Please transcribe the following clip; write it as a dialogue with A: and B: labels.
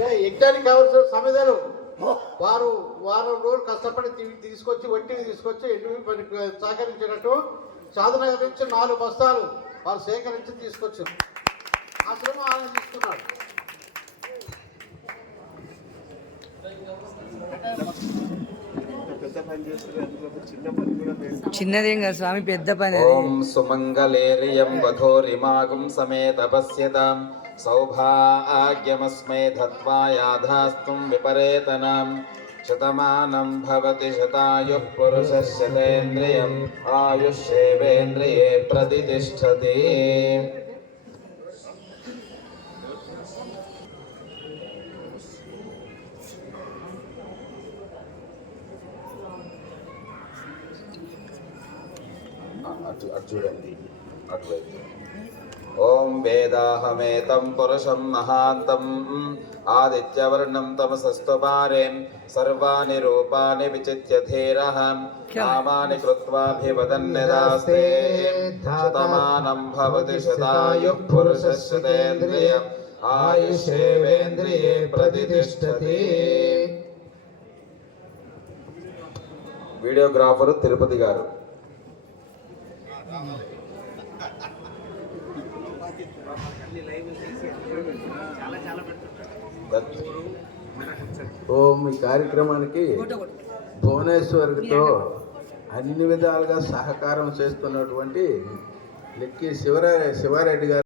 A: నిత్యానికి కావలసిన సమిధలు వారు వారం రోజులు కష్టపడి తీసుకొచ్చి వట్టివి తీసుకొచ్చి పనికి సహకరించినట్టు సాధనగర్ నుంచి నాలుగు బస్తాలు వారు సేకరించి తీసుకొచ్చారు. ఆ శ్రమ ఆయన తీసుకున్నాడు
B: చిన్నదేం కాదు స్వామి పెద్ద పని
C: ఓం సుమంగళేరియం వధోరిమాగుం సమేత పశ్యతాం. సౌభాగ్యమస్మై దత్వా యాధాస్తుం విపరేతనాం శతమానం భవతి శతాయుః పురుషः శతేంద్రియం ఆయుష్యేవేంద్రియే ప్రతిష్టతి. అటు అటు చూడండి. అటువైపు. ఓం వేదాహమేతం పురుషం మహాంతం. ఆదిత్యవర్ణం తమసస్తుపారే. సర్వాణి రూపాణి విచిత్య ధీరః. నామాని కృత్వాభివదన్నిదాస్తే శతమానం భవతి శతాయుః పురుషः శతేంద్రియం ఆయుష్యేవేంద్రియే ప్రతిష్టతి. వీడియోగ్రాఫరు తిరుపతి గారు.
D: ఓం ఈ కార్యక్రమానికి భువనేశ్వర్తో అన్ని విధాలుగా సహకారం చేస్తున్నటువంటి లెక్కి శివరా శివారెడ్డి గారు